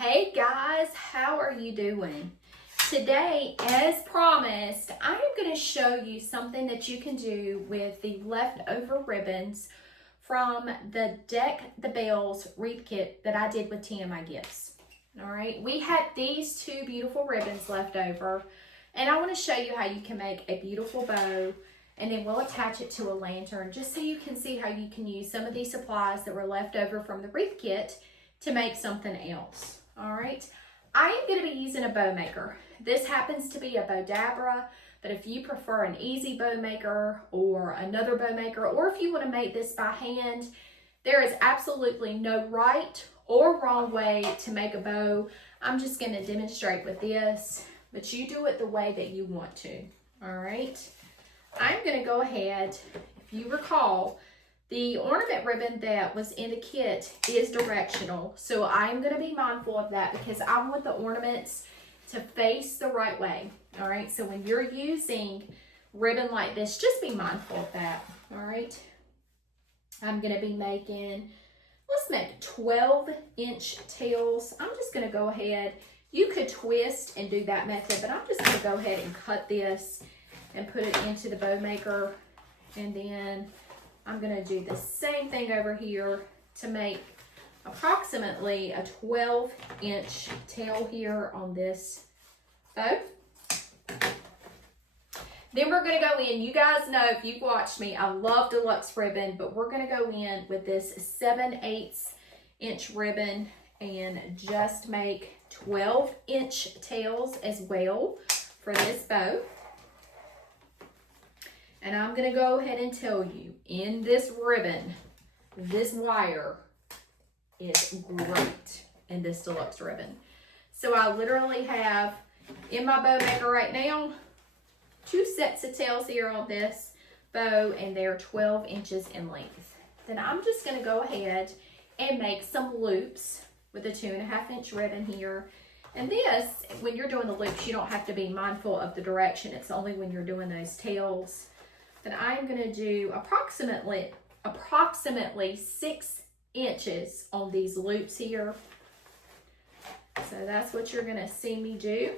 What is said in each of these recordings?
Hey guys, how are you doing? Today, as promised, I am going to show you something that you can do with the leftover ribbons from the Deck the Bells wreath kit that I did with TMI Gifts. All right, we had these two beautiful ribbons left over, and I want to show you how you can make a beautiful bow, and then we'll attach it to a lantern just so you can see how you can use some of these supplies that were left over from the wreath kit to make something else. All right, I am going to be using a bow maker. This happens to be a Bowdabra, but if you prefer an easy bow maker or another bow maker, or if you want to make this by hand, there is absolutely no right or wrong way to make a bow. I'm just going to demonstrate with this, but you do it the way that you want to. All right, I'm going to go ahead, if you recall, the ornament ribbon that was in the kit is directional, so I'm going to be mindful of that because I want the ornaments to face the right way. All right, so when you're using ribbon like this, just be mindful of that. All right, I'm going to be making, let's make 12-inch tails. I'm just going to go ahead, you could twist and do that method, but I'm just going to go ahead and cut this and put it into the bow maker, and then I'm going to do the same thing over here to make approximately a 12-inch tail here on this bow. Then we're going to go in. You guys know, if you've watched me, I love deluxe ribbon, but we're going to go in with this 7/8-inch ribbon and just make 12-inch tails as well for this bow. And I'm going to go ahead and tell you, in this ribbon, this wire is great in this deluxe ribbon. So I literally have, in my bow maker right now, 2 sets of tails here on this bow, and they're 12 inches in length. Then I'm just going to go ahead and make some loops with a 2.5-inch ribbon here. And this, when you're doing the loops, you don't have to be mindful of the direction. It's only when you're doing those tails. Then I'm going to do approximately 6 inches on these loops here. So that's what you're going to see me do.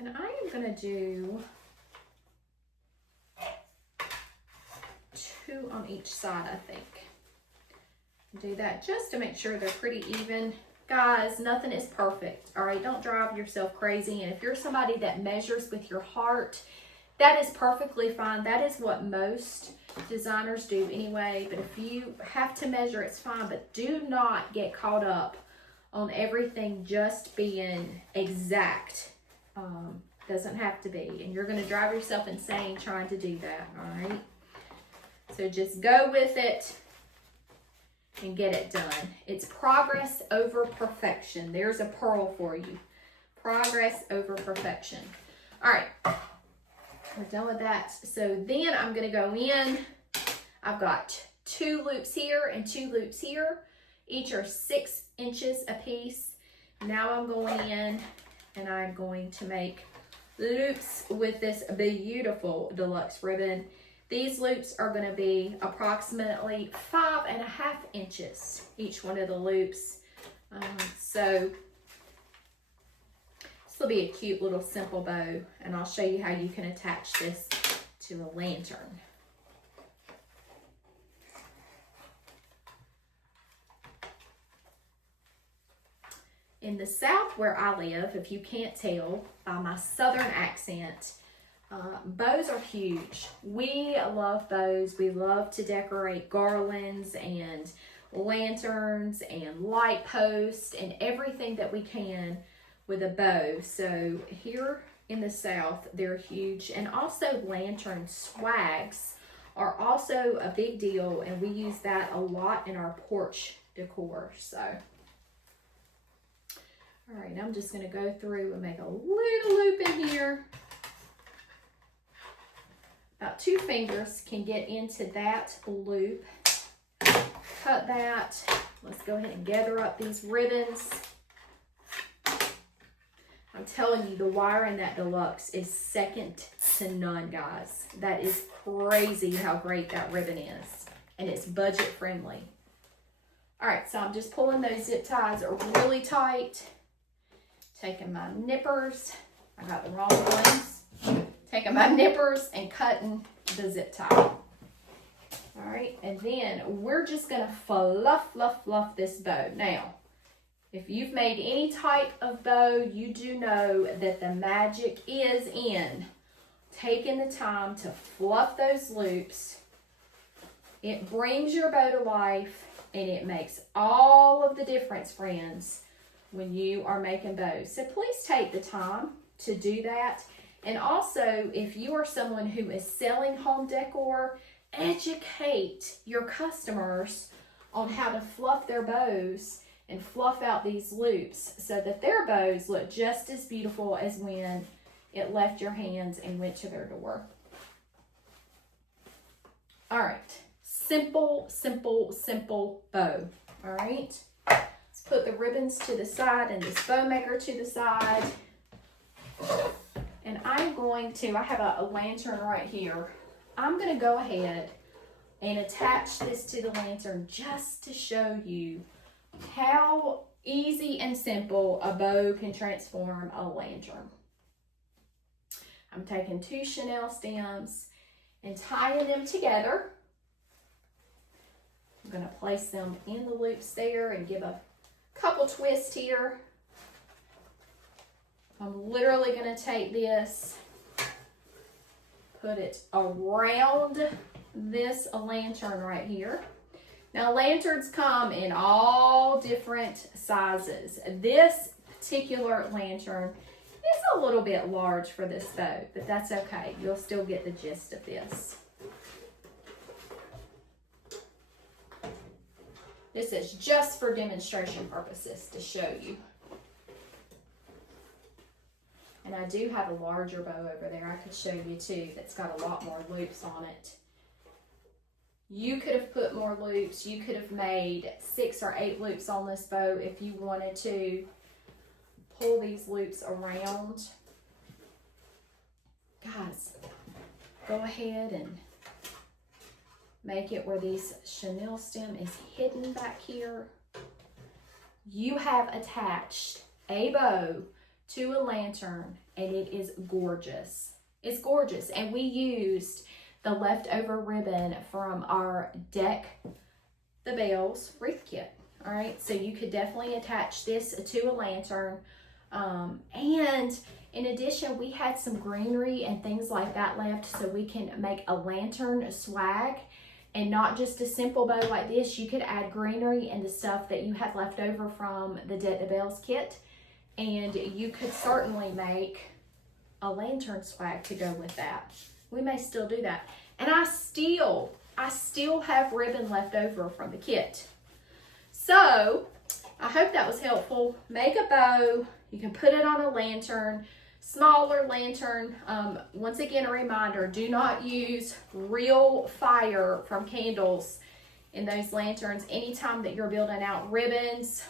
And I am going to do 2 on each side, I think. Do that just to make sure they're pretty even. Guys, nothing is perfect, all right? Don't drive yourself crazy. And if you're somebody that measures with your heart, that is perfectly fine. That is what most designers do anyway. But if you have to measure, it's fine. But do not get caught up on everything just being exact. Doesn't have to be. And you're going to drive yourself insane trying to do that, all right? So just go with it and get it done. It's progress over perfection. There's a pearl for you. Progress over perfection. All right. We're done with that. So then I'm going to go in. I've got 2 loops here and 2 loops here. Each are 6 inches a piece. Now I'm going in and I'm going to make loops with this beautiful deluxe ribbon. These loops are going to be approximately 5.5 inches, each one of the loops. So this will be a cute little simple bow, and I'll show you how you can attach this to a lantern. In the South where I live, if you can't tell by my Southern accent, bows are huge. We love bows. We love to decorate garlands and lanterns and light posts and everything that we can with a bow. So here in the South, they're huge. And also lantern swags are also a big deal, and we use that a lot in our porch decor. So, all right, I'm just going to go through and make a little loop in here. About 2 fingers can get into that loop. Cut that. Let's go ahead and gather up these ribbons. I'm telling you, the wire in that deluxe is second to none, guys. That is crazy how great that ribbon is. And it's budget friendly. All right, so I'm just pulling those zip ties really tight. Taking my nippers. I got the wrong ones. Taking my nippers and cutting the zip tie. All right, and then we're just gonna fluff this bow. Now, if you've made any type of bow, you do know that the magic is in taking the time to fluff those loops. It brings your bow to life, and it makes all of the difference, friends, when you are making bows. So please take the time to do that. And also, if you are someone who is selling home decor, educate your customers on how to fluff their bows and fluff out these loops so that their bows look just as beautiful as when it left your hands and went to their door. All right, simple bow. All right, let's put the ribbons to the side and this bow maker to the side. And I'm going to, I have a lantern right here. I'm going to go ahead and attach this to the lantern just to show you how easy and simple a bow can transform a lantern. I'm taking 2 chenille stems and tying them together. I'm going to place them in the loops there and give a couple twists here. I'm literally going to take this, put it around this lantern right here. Now, lanterns come in all different sizes. This particular lantern is a little bit large for this bow, but that's okay. You'll still get the gist of this. This is just for demonstration purposes to show you. And I do have a larger bow over there I could show you too that's got a lot more loops on it. You could have put more loops. You could have made 6 or 8 loops on this bow if you wanted to. Pull these loops around. Guys, go ahead and make it where this chenille stem is hidden back here. You have attached a bow to a lantern, and it is gorgeous. It's gorgeous. And we used the leftover ribbon from our Deck the Bells wreath kit. All right, so you could definitely attach this to a lantern. And in addition, we had some greenery and things like that left, so we can make a lantern swag. And not just a simple bow like this. You could add greenery and the stuff that you had left over from the Deck the Bells kit. And you could certainly make a lantern swag to go with that. We may still do that. And I still have ribbon left over from the kit. So I hope that was helpful. Make a bow. You can put it on a lantern, smaller lantern. Once again, a reminder, do not use real fire from candles in those lanterns. Anytime that you're building out ribbons,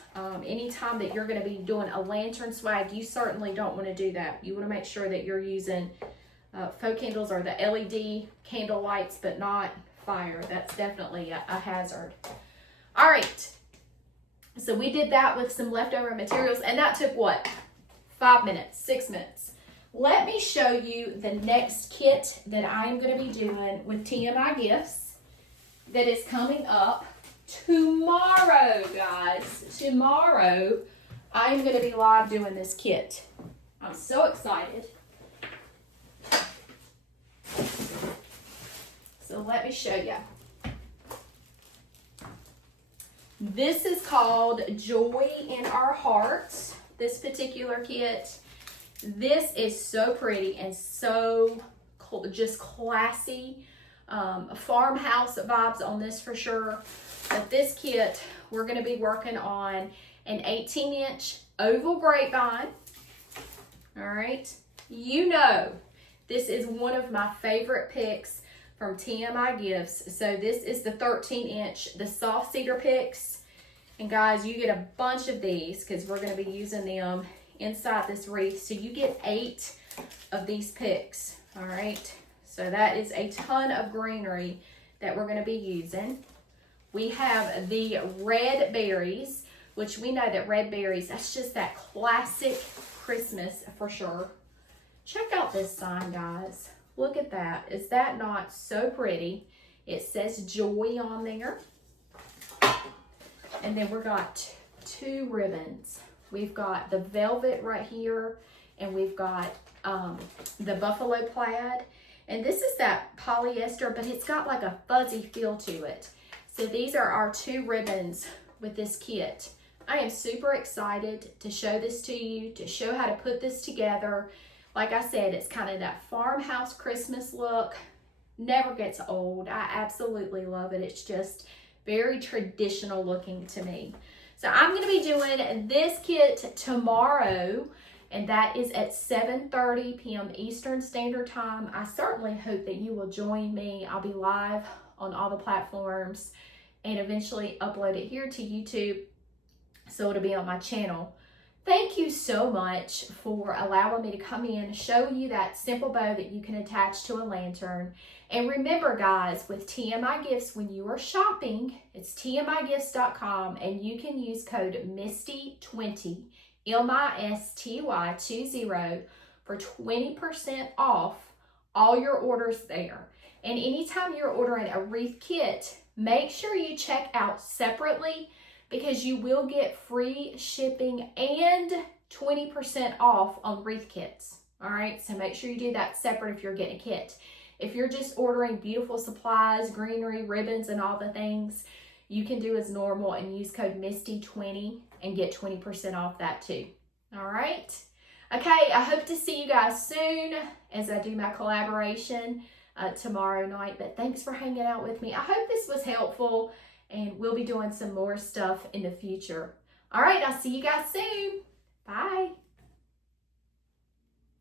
anytime that you're going to be doing a lantern swag, you certainly don't want to do that. You want to make sure that you're using faux candles or the LED candle lights, but not fire. That's definitely a hazard. All right. So we did that with some leftover materials, and that took what? 5 minutes, 6 minutes. Let me show you the next kit that I'm going to be doing with TMI Gifts that is coming up tomorrow, guys. Tomorrow, I'm going to be live doing this kit. I'm so excited. So let me show you. This is called Joy in Our Hearts, this particular kit. This is so pretty and so just classy. Farmhouse vibes on this for sure. But this kit, we're going to be working on an 18-inch oval grapevine. All right. You know, this is one of my favorite picks from TMI Gifts. So this is the 13-inch, the soft cedar picks. And guys, you get a bunch of these because we're going to be using them inside this wreath. So you get 8 of these picks. All right. So that is a ton of greenery that we're going to be using. We have the red berries, which we know that red berries, that's just that classic Christmas for sure. Check out this sign, guys. Look at that. Is that not so pretty? It says joy on there. And then we got two ribbons. We've got the velvet right here, and we've got the buffalo plaid. And this is that polyester, but it's got like a fuzzy feel to it. So these are our two ribbons with this kit. I am super excited to show this to you, to show how to put this together. Like I said, it's kind of that farmhouse Christmas look. Never gets old. I absolutely love it. It's just very traditional looking to me. So I'm going to be doing this kit tomorrow, and that is at 7:30 p.m. Eastern Standard Time. I certainly hope that you will join me. I'll be live on all the platforms and eventually upload it here to YouTube, so it'll be on my channel. Thank you so much for allowing me to come in, show you that simple bow that you can attach to a lantern. And remember, guys, with TMI Gifts, when you are shopping, it's tmigifts.com, and you can use code MISTY20, MISTY20, for 20% off all your orders there. And anytime you're ordering a wreath kit, make sure you check out separately, because you will get free shipping and 20% off on wreath kits. All right, so make sure you do that separate if you're getting a kit. If you're just ordering beautiful supplies, greenery, ribbons, and all the things, you can do as normal and use code MISTY20 and get 20% off that too. All right. Okay, I hope to see you guys soon as I do my collaboration tomorrow night. But thanks for hanging out with me. I hope this was helpful, and we'll be doing some more stuff in the future. All right, I'll see you guys soon. Bye.